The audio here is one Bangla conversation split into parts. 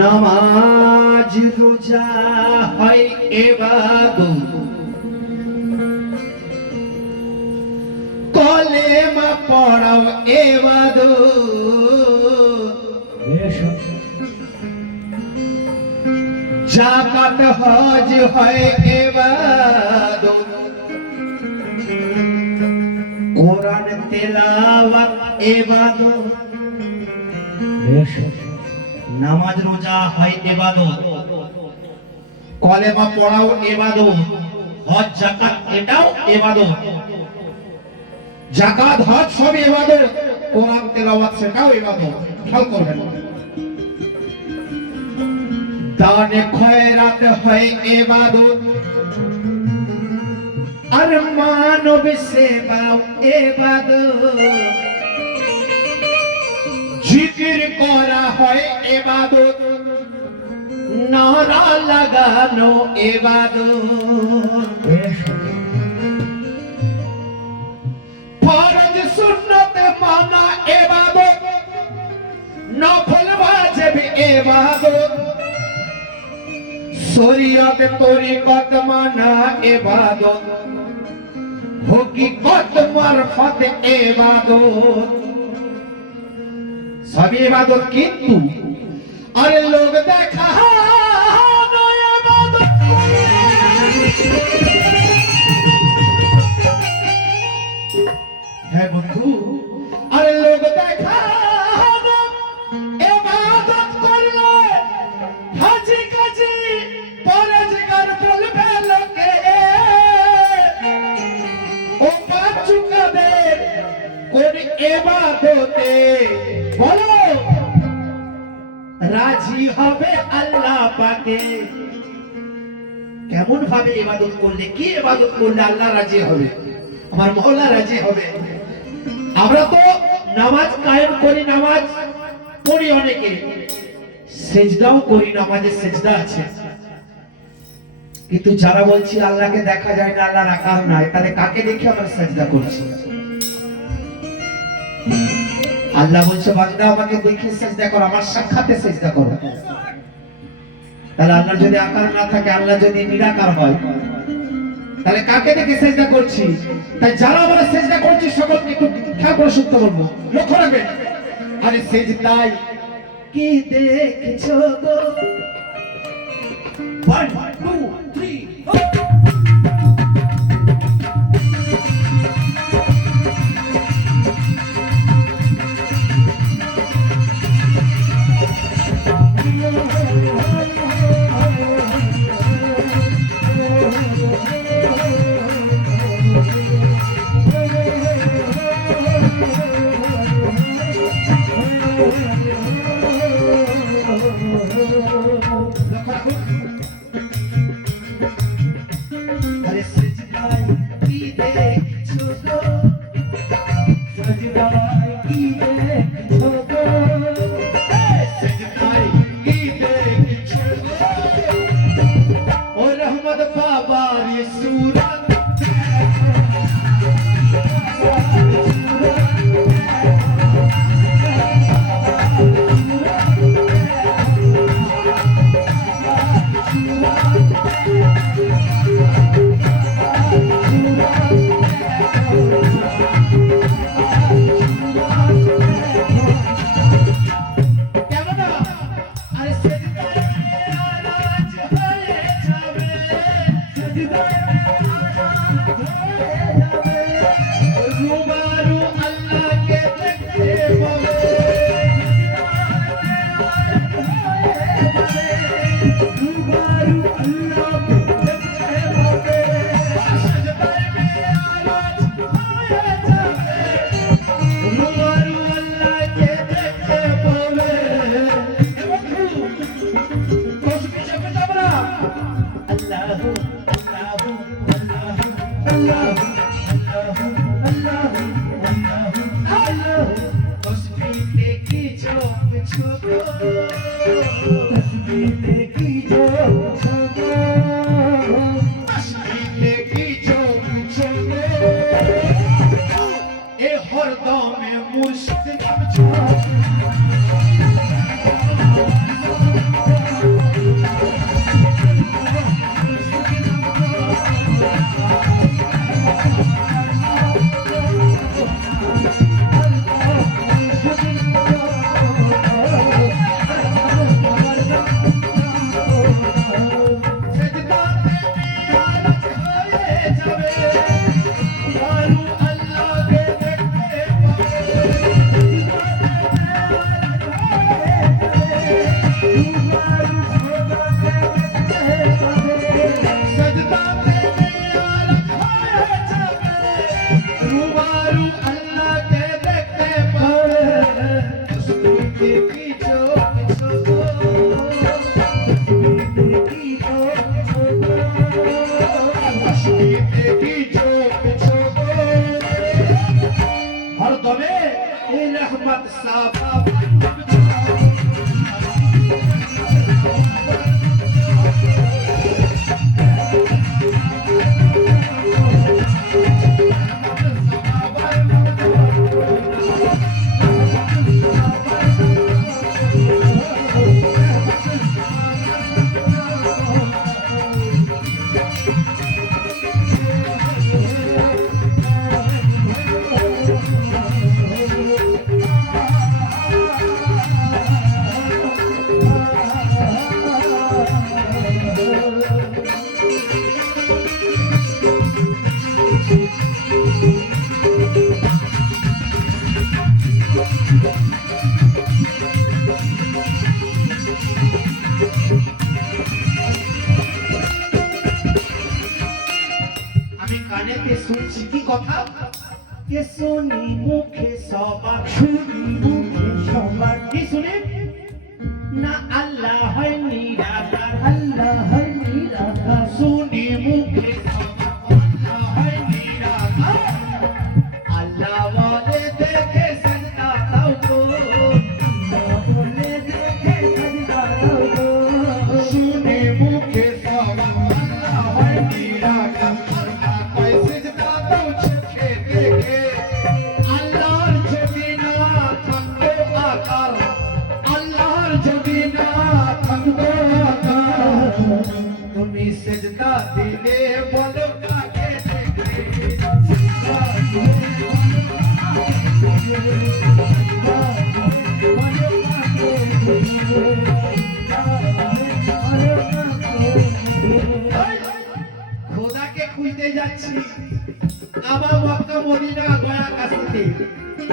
নামাজ রোজা হয় ইবাদত, কলেমা পড়াও ইবাদত, যাকাত হজ হয় ইবাদত, কোরআন তেলাওয়াত ইবাদত। নামাজ রোজা হয় ইবাদত, কলেমা পড়াও ইবাদত, হজ যাকাত এটাও ইবাদত। যাকাত হজ সব ইবাদত, কোরআন তেলাওয়াত সেটাও ইবাদত। খেয়াল করবেন, দানে খয়রাত হয় ইবাদত, আর মানব সেবাও ইবাদত, জিকির করা হয় ইবাদত, নারা লাগানো ইবাদত। ফরজ সুন্নাত মানা ইবাদত, নফল ওয়াজিব ইবাদত, শরীয়ত তরিকত মানা ইবাদত, হকিকত মারফত ইবাদত। সব ইবাদত, কিন্তু আরে লোক দেখা হ্যাঁ বন্ধু, আরে লোক দেখা ইবাদত করলে হাজি কাজী পরেজগার বলবে লোকে, ও পাঁচুকাদের কোন ইবাদতে বলো রাজি হবে আল্লাহ পাকে। কেমন ভাবে ইবাদত করলে, কি ইবাদত করলে আল্লাহ রাজি হবে, আমার মওলা রাজি হবে? আমরা তো নামাজ কায়েম করি, নামাজ পড়ি, অনেকে সেজদাও করি, নামাজে সেজদা আছে, কিন্তু যারা বলছি আল্লাহকে দেখা যায় না, আল্লাহর আকার নাই, তাহলে কাকে দেখে আমরা সেজদা করছি? আল্লাহ বলছে বান্দা আমাকে দেখে সেজদা করো, আমার সাক্ষাতে সেজদা করো। তাহলে আল্লাহর যদি আকার না থাকে, আল্লাহ যদি নিরাকার হয়, তাহলে কাকে দেখে সেজদা করছি? তাই যারা আমরা সেজদা করছি সকলকে একটু খেয়াল করে শুনতে বলবো, লক্ষ্য রাখবেন। আরে সেজদায় কি দেখছো গো, 1 2 3 हरदम मुश्किल কথা কে শুনি মুখে সবার, শুনি মুখে সবার, কি শুনি না আল্লাহ হয় নিরাকার, আল্লাহ হয় নিরাকার, শুনি মুখে সবার আল্লাহ হয় নিরাকার। আল্লাহ বলে দেখে সাজদা দাও গো, আল্লাহ বলে দেখে সাজদা দাও গো, শুনি মুখে সবার আল্লাহ হয় নিরাকার। আল্লাহ কয় সাজদা দাও চোখে দেখে, আল্লাহর যদি না থাকতো আকার, আল্লাহর যদি না থাকতো আকার, তুমি সাজদা দিলে বলো কাকে দেখে, সাজদা দিলে খোদাকে খুঁজতে যাচ্ছি, আবার মক্কা মদিনা গয়া কাশিতে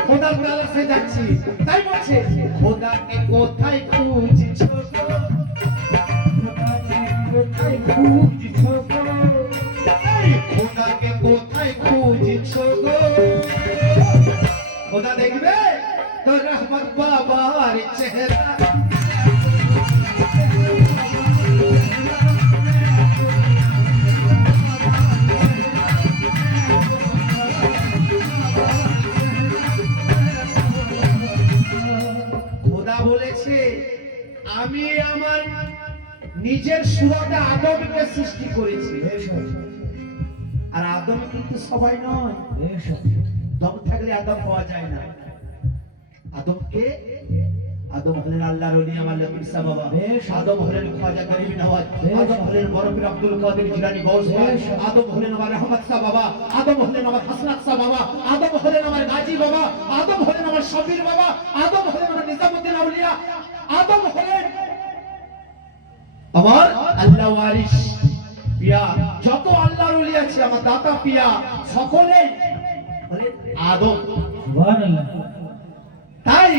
খোদার তালাশে যাচ্ছি, তাই বলছে খোদাকে কোথায় খুঁজছো গো, খোদাকে কোথায় খুঁজছো গো, এই খোদাকে কোথায় খুঁজছো গো, খোদা দেখবে তো রহমত বাবার চেহারা, খোদা বলেছে আমি আমার নিজের সুরতে আদমকে সৃষ্টি করেছি, আর আদম কিন্তু সবাই নয়, দম থাকলে আদম পাওয়া যায় না। আদমকে আদম হলেন আল্লাহর ওলি আমার লতিফ শাহ বাবা, আদম হলেন খাজা গরিব নওয়াজ, আদম হলেন বরফির আব্দুল কাদের জিলানী গৌস, আদম হলেন আমার রহমত শাহ বাবা, আদম হলেন আমার হাসনাত শাহ বাবা, আদম হলেন আমার গাজী বাবা, আদম হলেন আমার শফির বাবা, আদম হলেন আমার নিজামউদ্দিন আউলিয়া, আদম হলেন আমার আল্লাহ ওয়ারিস পিয়া, যত আল্লাহর ওলি আছে আমার দাতা পিয়া সকলে বলে আদম, সুবহানাল্লাহ। তাই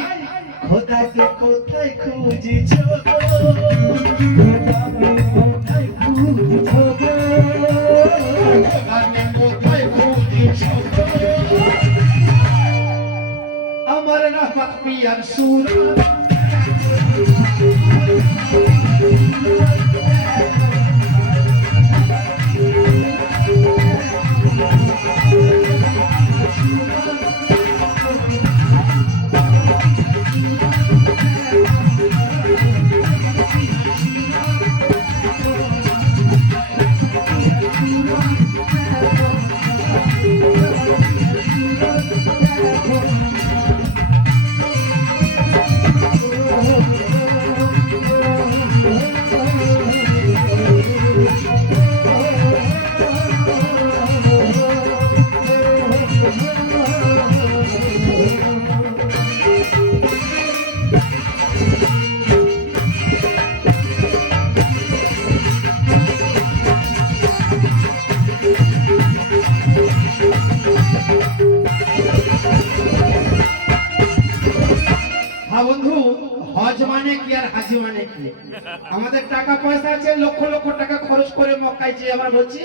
খোদাকে কোথায় খুঁজছো গো, খোদাকে কোথায় খুঁজছো গো, খোদাকে কোথায় খুঁজছো গো, আমার রহমত পিয়ার সুরা, বন্ধু হজ মানে কি আর হাজি মানে কি, আমাদের টাকা পয়সা আছে, লক্ষ লক্ষ টাকা খরচ করে মক্কায় যে আমরা বলছি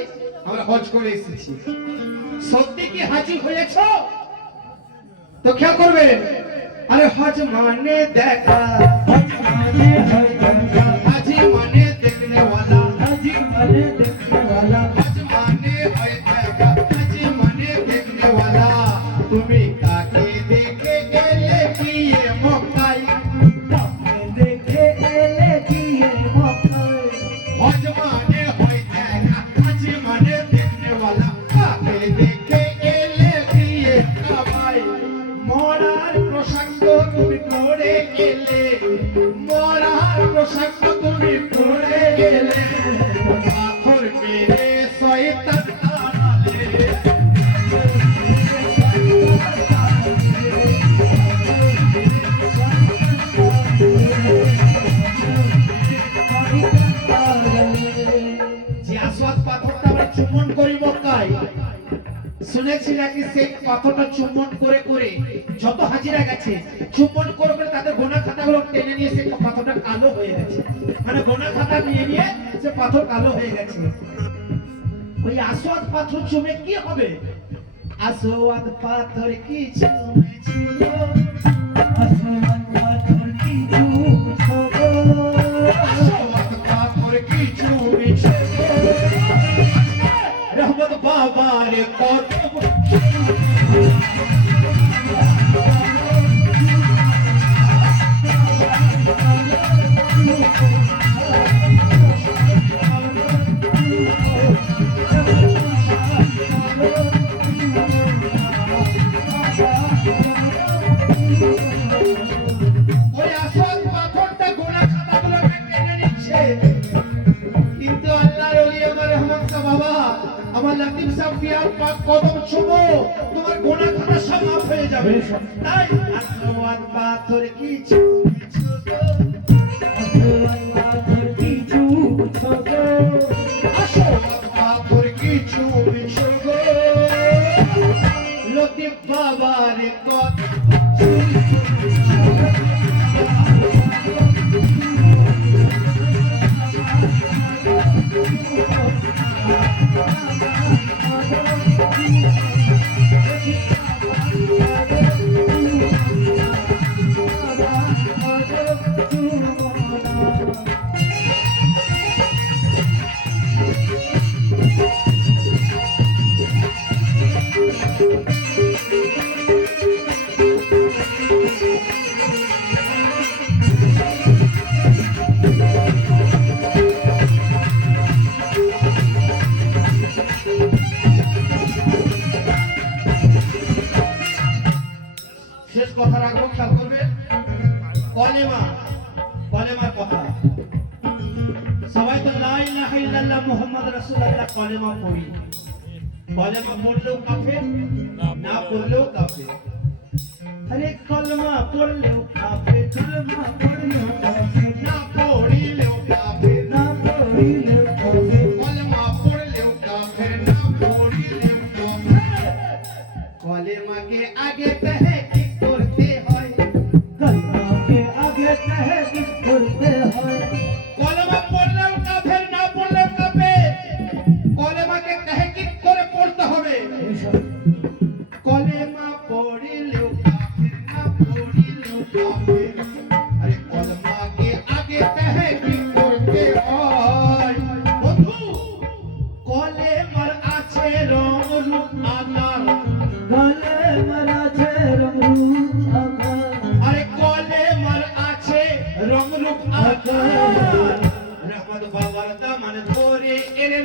আমরা হজ করে এসেছি, সত্যি কি হাজি হয়েছো? তো খেয়াল করবেন, আরে হজ মানে দেখা, হজ মানে হাজি মানে দেখনে वाला, হাজি মানে দেখনে वाला, হজ মানে হয় দেখা, হাজি মানে দেখনে वाला, তুমি কাকে দেখে গেলে গিয়ে মক্কায়, কাকে দেখে গেলে গিয়ে মক্কায়, হজ মানে হয় দেখা, হাজি মানে দেখনে वाला, কাকে দেখে গেলে গিয়ে কাবায়, মরার পোশাক তুমি পরে গেলে, মরার পোশাক তুমি পরে গেলে, পাথর মেরে শয়তান আনালে, যে আসওয়াদ পাথরটা আমরা চুম্বন করি মক্কায়, শুনেছি নাকি সেই পাথরটা চুম্বন করে করে যত হাজিরা গেছে চুম্বন করে করে তাদের গোনা খাতাগুলো টেনে নিয়ে সেই পাথরটা কালো হয়ে গেছে, মানে গোনা খাতা নিয়ে নিয়ে সে পাথর কালো হয়ে গেছে। ওই আসওয়াদ পাথর চুমে কি হবে? আসোয়াদ পাথর কি ছুঁয়েছো গো, আসোয়াদ পাথর কি ছুঁয়েছো গো, আসোয়াদ পাথর কি ছুঁয়েছো গো, রহমত বাবার কদম ওই আসল পাথরটা গোনা খাতাগুলোকে টেনে নিচ্ছে, কিন্তু আল্লাহর ওলি আমার রহমান শাহ বাবা, আমার লতিফ সাহেব পিয়ার পাক কদম ছুবো, তোমার গোনা খাতা সব মাফ হয়ে যাবে। তাই আসওয়াদ পাথর কি ছুঁয়েছো গো, আসোয়াদ পাথর কি ছুঁয়েছো গো, আসওয়াদ পাথর কি ছুঁয়েছো গো, লতিফ বাবার কদম শেষ কথা রাখবো, খেয়াল করবে। কলেমা, কলেমার কথা সবাই তো লা ইলাহা ইল্লাল্লাহ মুহাম্মদ রাসূলুল্লাহ কলেমা পড়ি, কলেমা পড়লেও কাফের, না পড়লেও কাফের। আরে কলেমা পড়লেও কাফের, কলেমা পড়লেও কাফের, না পড়িলেও কাফের, না পড়িলেও কাফের, কলেমা পড়লেও কাফের, না পড়িলেও কাফের। কলেমাকে আগে তাহকিক করতে হয়, কলেমাকে আগে তাহকিক করতে হয়, কলেমা পড়লেও কাফের, না পড়লেও কাফের, কলেমাকে তাহকিক করে পড়তে হবে। কলেমা পড়িলেও কাফের, না পড়িলেও কাফের। আরে কলেমাকে আগে তাহকিক করতে হয়। বন্ধু, কলেমার আছে রং রূপ আকার, কলেমার আছে রূপ আকার, আরে কলেমার আছে রং রূপ আকার। রহমত বাবার দামান ধরে এনে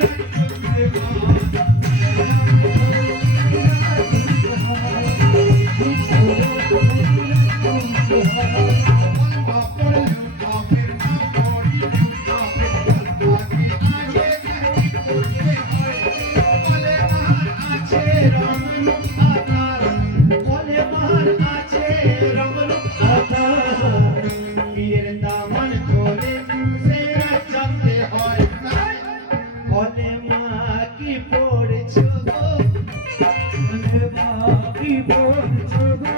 কি পড়েছো গো, কলেমা কি পড়ছো গো,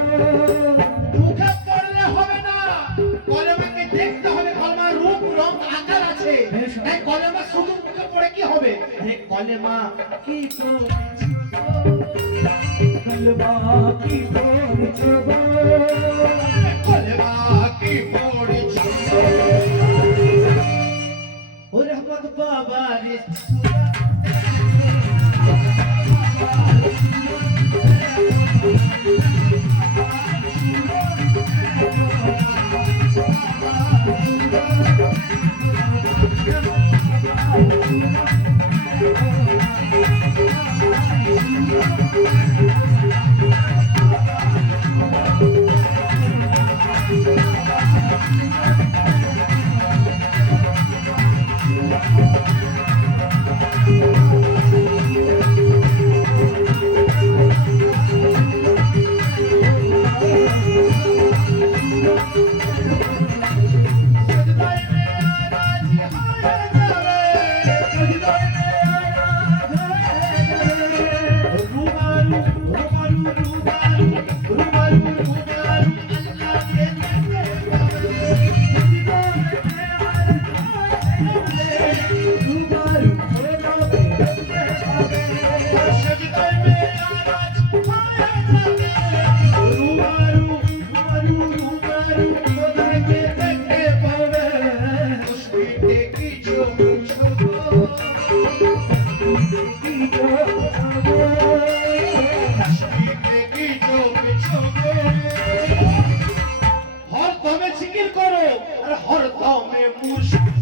মুখে পড়লে হবে না, কলেমাকে দেখতে হবে। কলেমার রূপ রং আকার আছে, তাই কলেমা শুধু মুখে পড়ে কি হবে? আরে কলেমা কি পড়ছো গো, কলেমা কি পড়ছো গো, কলেমা কি পড়েছো ও রহমত বাবার মুর্শিদ